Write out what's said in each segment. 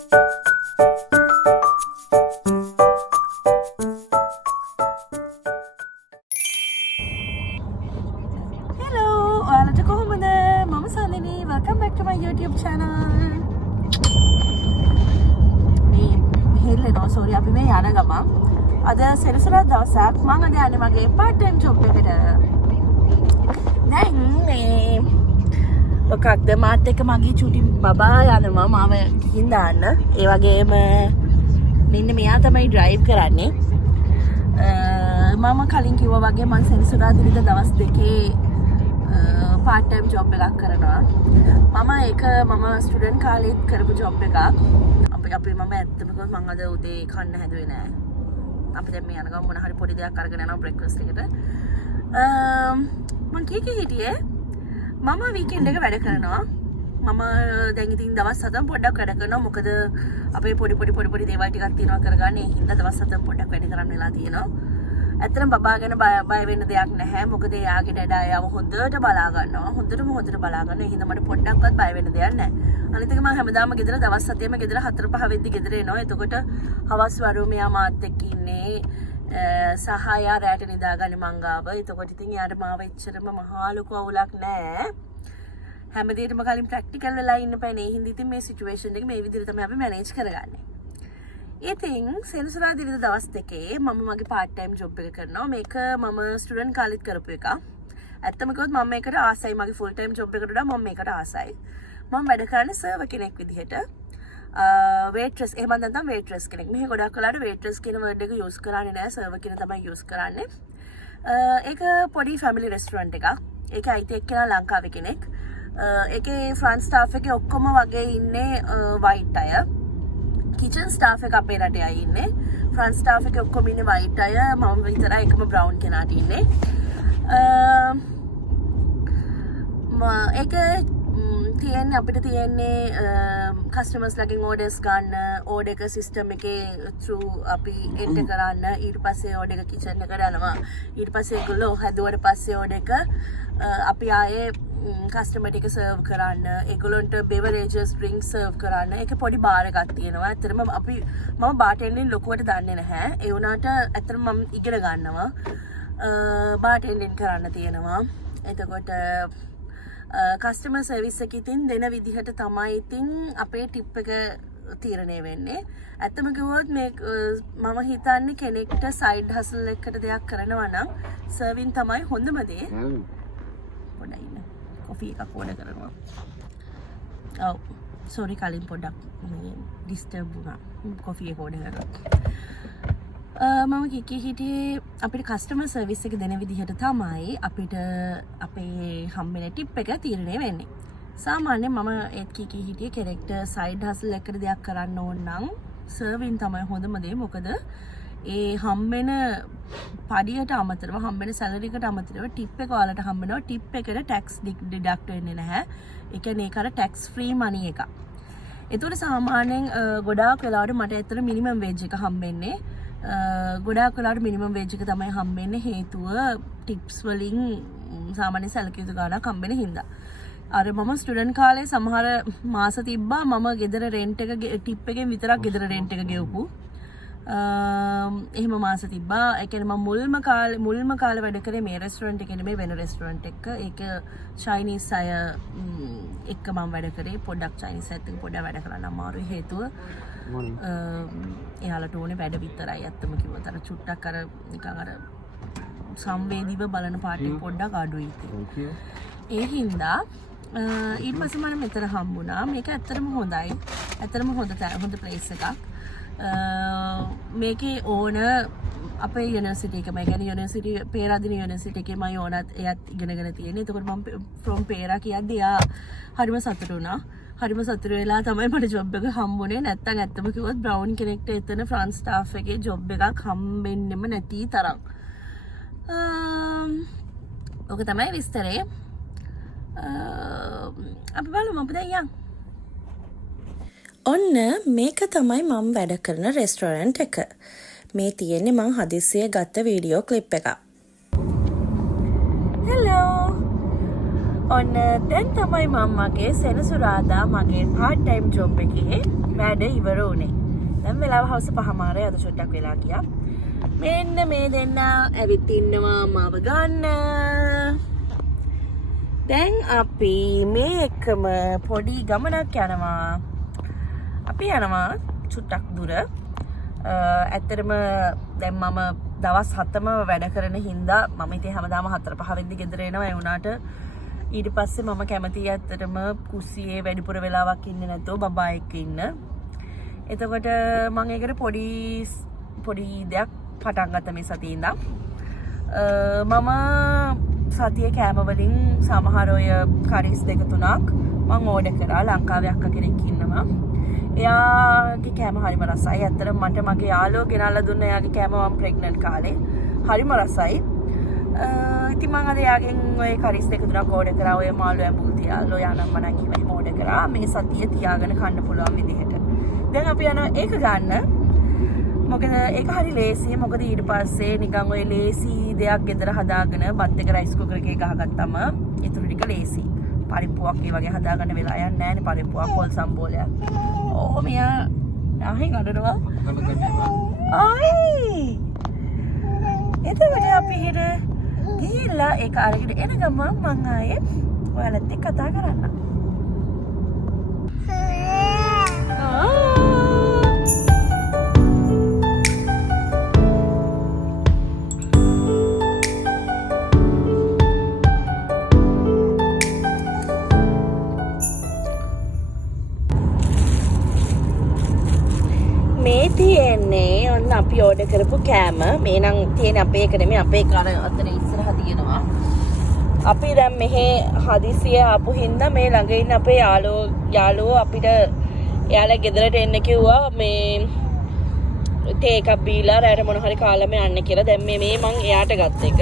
Hello, ඔයාලට කොහොමද? මම සඳනි. Welcome back to my YouTube channel. මේ හෙල්ලෙනවා sorry අපි මේ යන ගමන්. අද සෙනසුරාදා දවසක් මම අද යන්නේ මගේ part time job එකට. දැන් මේ මොකක්ද මාත් එක්ක මගේ චුටි බබා යනවා මාව ගිහින් දාන්න. ඒ වගේම මෙන්න මෙයා තමයි drive කරන්නේ. මම කලින් කිව්වා වගේ මම සෙනසුරාදා දින දවස් දෙකේ part time job එකක් කරනවා. මම ස්ටුඩන්ට් කාලේත් කරපු job එකක්. අපි මම ඇත්තම කිව්වොත් මම අද උදේ කන්න හැදුවේ නෑ. අපි දැන් මේ යන ගමන් මොන හරි පොඩි දෙයක් අරගෙන යනවා breakfast එකට. මම කීකේ හිටියේ මම weekend එක වැඩ කරනවා. මම දැන් ඉතින් දවස් 7ක් පොඩ්ඩක් වැඩ කරනවා. මොකද අපේ පොඩි දේවල් ටිකක් තියෙනවා කරගන්න. ඒ හින්දා දවස් 7ක් පොඩ්ඩක් වැඩ කරන්න වෙලා තියෙනවා. ඇත්තටම බබා ගැන බය වෙන්න දෙයක් නැහැ. මොකද එයාගේ ඩැඩා එයාව හොඳට බලා ගන්නවා. හොඳට බලා ගන්නවා. ඒ හින්දා මට පොඩ්ඩක්වත් බය වෙන්න දෙයක් නැහැ. අනිත් එක මම හැමදාම ගෙදර දවස් 7ෙම ගෙදර 4-5 වෙද්දි ගෙදර එනවා. එතකොට හවස් වරු මෙයා මාත් එක්ක ඉන්නේ. සහායා රැට නිදාගන්නේ මං ගාව. එතකොට ඉතින් යාට මාව එච්චරම මහා ලොකු අවුලක් නැහැ. හැමදේටම කලින් ප්‍රැක්ටිකල් වෙලා ඉන්න බෑනේ. ඒ හින්දා ඉතින් මේ සිචුේෂන් එක මේ විදිහට තමයි අපි මැනේජ් කරගන්නේ. ඉතින් සෙනසුරාදා දින දවස් දෙකේ මම මගේ part time job එක කරනවා. මේක මම ස්ටුඩන්ට් කාලෙත් කරපු එකක්. ඇත්තම කිව්වොත් මම මේකට ආසයි. මගේ full time job එකට වඩා මම මේකට ආසයි. මම වැඩ කරන්නේ සර්වර් කෙනෙක් විදිහට. waitress එහෙම නැත්නම් waitress කෙනෙක්. මෙහි ගොඩක් වෙලාවට waitress කියන word එක use කරන්නේ නැහැ. සර්වර් කියන තමයි use කරන්නේ. ඒක පොඩි family restaurant එකක්. ඒක අයිති එක්කෙනා ලංකාවේ කෙනෙක්. ඒකේ front staff එකේ ඔක්කොම වගේ ඉන්නේ white අය. kitchen staff එක අපේ රටේ අය ඉන්නේ. front staff එකේ ඔක්කොම ඉන්නේ white අය. මම විතරයි එකම brown කෙනාට ඉන්නේ. ඒක අපිට තියෙන්නේ කස්ටමර්ස් ලගෙන් ඕඩර්ස් ගන්න, ඕඩර් එක සිස්ටම් එකේ through අපි එන්ටර් කරන්න, ඊට පස්සේ ඕඩර් එක කිචන් එකට යනවා. ඊට පස්සේ ඒගොල්ලෝ හැදුවට පස්සේ ඕඩර් එක අපි ආයේ කස්ටමර් ටික සර්ව් කරන්න, ඒගොල්ලන්ට බෙවරේජස් ඩ්‍රින්ක්ස් සර්ව් කරන්න. ඒක පොඩි බාර් එකක් තියෙනවා. ඇත්තටම මම බාර්ටෙන්ඩින් ලොකුවට දන්නේ නැහැ. ඒ වුණාට ඇත්තටම මම ඉගෙන ගන්නවා. බාර්ටෙන්ඩින් කරන්න තියෙනවා. එතකොට කස්ටමර් සර්විස් එක ඉතින් දෙන විදිහට තමයි ඉතින් අපේ ටිප් එක තීරණය වෙන්නේ. ඇත්තම කිව්වොත් මේ මම හිතන්නේ කෙනෙක්ට සයිඩ් හසල් එකකට දෙයක් කරනවා නම් සර්වින් තමයි හොඳම දේ. පොඩ්ඩක් ඉන්න. කොෆි එකක් ඕඩර් කරනවා. ඔව්. සෝරි කලින් පොඩ්ඩක් මේ ඩිස්ටර්බ් වුණා. කොෆි එක ඕඩර් කරා. මම කිකේ හිටියේ අපිට කස්ටමර් සර්විස් එක දෙන විදිහට තමයි අපිට අපේ හම්බෙන ටිප් එක තීරණය වෙන්නේ. සාමාන්‍යයෙන් මම ඒත් කිකේ හිටියේ කෙනෙක්ට සයිඩ් හසල් එකකට දෙයක් කරන්න ඕන නම් සර්වින් තමයි හොඳම දේ. මොකද ඒ හම්බෙන පඩියට අමතරව හම්බෙන සැලරි එකට අමතරව ටිප් එක ඔයාලට හම්බෙනවා. ටිප් එකට ටැක්ස් ඩිඩක්ට් වෙන්නේ නැහැ. ඒ කියන්නේ ඒක අර ටැක්ස් ෆ්‍රී මනි එකක්. ඒතකොට සාමාන්‍යයෙන් ගොඩාක් වෙලාවට මට ඇත්තට මිනිමම් වේජ් එක හම්බෙන්නේ. ගොඩාක් වෙලාවට මිනිමම් වේජ් එක තමයි හම්බෙන්නේ. හේතුව ටිප්ස් වලින් සාමාන්‍ය සැලකිය යුතු ගාණක් හම්බෙන හින්දා. අර මම ස්ටුඩන්ට් කාලේ සමහර මාස තිබ්බා මම ගෙදර රෙන්ට් එක ටිප් එකෙන් විතරක් ගෙදර රෙන්ට් එක ගෙවපු. එහෙම මාස තිබ්බා. ඒ කියන්නේ මම මුල්ම කාලේ වැඩ කරේ මේ රෙස්ටොරන්ට් එකේ නෙමෙයි වෙන රෙස්ටොරන්ට් එකක. ඒක චයිනීස් අය එක්ක මම වැඩ කරේ. පොඩ්ඩක් චයිනීස් අයත් එක්ක පොඩ්ඩක් වැඩ කරන්න අමාරුයි. හේතුව එයාලට ඕනේ වැඩ විතරයි. ඇත්තම කිව්වොත් අර චුට්ටක් අර නිකන් අර සංවේදීව බලන පාටි පොඩ්ඩක් අඩුයි ඉතින්. ඒ හින්දා ඊට පස්සේ මම මෙතන හම්බුණා. මේක ඇත්තටම හොඳයි. ඇත්තටම හොඳ ප්ලේස් එකක්. මේකේ ඕන අපේ යුනිවර්සිටි එකම. ඒ කියන්නේ යුනිවර්සිටි පේරාදෙණිය යුනිවර්සිටි එකේමයි ඕනත් එයත් ඉගෙනගෙන තියෙන්නේ. එතකොට මම from පේරා කියද්දි එයා හරිම සතුටු වුණා. හරිම සතුටු වෙලා තමයි මට ජොබ් එක හම්බුනේ. නැත්තම් ඇත්තම කිව්වොත් බ්‍රවුන් කෙනෙක්ට එතන ෆ්‍රන්ස් ස්ටාෆ් එකේ ජොබ් එකක් හම්බෙන්නෙම නැති තරම්. ඔක තමයි විස්තරේ. අපි බලමු අපි දැන් යන්. ඔන්න මේක තමයි මම වැඩ කරන රෙස්ටොරන්ට් එක. මේ තියෙන්නේ මං හදිස්සියේ ගත්ත වීඩියෝ ක්ලිප් එකක්. හෙලෝ. ඔන්න දැන් තමයි මගේ සෙනසුරාදා මගේ part time job එකේ වැඩ ඉවර වුණේ. දැන් වෙලාව හවස 5:00 අද චුට්ටක් වෙලා ගියා. මෙන්න මේ දෙන්න ඇවිත් ඉන්නවා මාව ගන්න. දැන් අපි මේ එකම පොඩි ගමනක් යනවා. අපි යනවා චුට්ටක් දුර. ඇත්තටම දැන් මම දවස් 7ම වැඩ කරන හින්දා මම ඉතින් හැමදාම 4-5 වෙනිදි ගෙදර එනවා. ඒ වුණාට ඊට පස්සේ මම කැමතියි ඇත්තටම කුස්සියේ වැඩිපුර වෙලාවක් ඉන්නේ නැතුව බබා එක්ක ඉන්න. එතකොට මම ඒකට පොඩි දෙයක් පටන් ගත්තා මේ සතියේ ඉඳන්. මම සතියේ කෑම වලින් සමහර ඔය කරිස් 2-3ක් මම ඕඩර් කරා. ලංකාවේ අක්කා කෙනෙක් ඉන්නවා. එයාගේ කෑම හරිම රසයි. ඇත්තටම මට මගේ යාළුවෝ ගෙනල්ලා දුන්න එයාගේ කෑම මම ප්‍රෙග්නන්ට් කාලේ. හරිම රසයි. ඉතින් මම අද එයාගෙන් ඔය කරිස් 2-3ක් ඕඩර් කරා. ඔය මාළු ඇඹුල් තියාලා ඔය අනම්මනම් කිව්වා එහෙම ඕඩර් කරා. මේ සතියේ තියාගෙන කන්න පුළුවන් විදිහට. දැන් අපි යනවා ඒක ගන්න. මොකද ඒක හරි ලේසියි. මොකද ඊට පස්සේ නිකන් ඔය ලේසි දෙයක් ගෙදර හදාගෙන බත් එක රයිස් කුකර් එකේ ගහගත්තම ඊටු ටික ලේසි. පරිප්පුවක් ඒ වගේ හදාගන්න වෙලා යන්නේ නැහැනේ. පරිප්පුවක් පොල් සම්බෝලයක්. ඕ මෙයා අහින් අඬනවා. ආයි. එතකොට අපි හිර ගිහිල්ලා ඒක අරගෙන එන ගමන් මං ආයේ ඔයාලත් එක්ක කතා කරන්න. මේ තියෙන්නේ ඔන්න අපි ඕඩර් කරපු කෑම. මේ නම් තියෙන්නේ අපේ එක නෙමෙයි, අපේ කර අතන ඉස්සරහ තියෙනවා. අපි දැන් මෙහෙ හදිසිය ආපු හින්දා මේ ළඟ ඉන්න අපේ යාළුවෝ අපිට එයාලා ගෙදරට එන්න කිව්වා. මේ තේ එකක් බීලා රැට මොන හරි කාලම යන්න කියලා. දැන් මේ මං එයාට ගත්ත එක.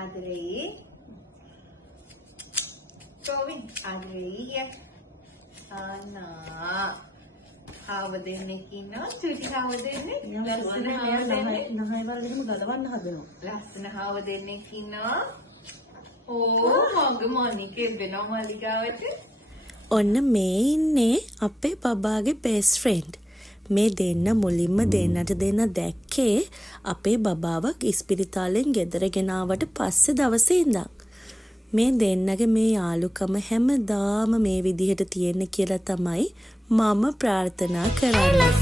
ආදරේ Going Adria. Anna. How are they making no? Tutti, how are they making? Last how are they making no? Oh, good morning. Kevin, no Maligavat. ඔන්න මේ ඉන්නේ අපේ බබාගේ බෙස්ට් ෆ්‍රෙන්ඩ්. මේ දෙන්න මුලින්ම දෙන්නට දෙන්න දැක්කේ අපේ බබාව ඉස්පිරිතාලෙන් ගෙදර ගෙනාවට පස්සේ දවසේ ඉඳන්. මේ දෙන්නගේ මේ යාළුකම හැමදාම මේ විදිහට තියෙන්න කියලා තමයි මම ප්‍රාර්ථනා කරන්නේ.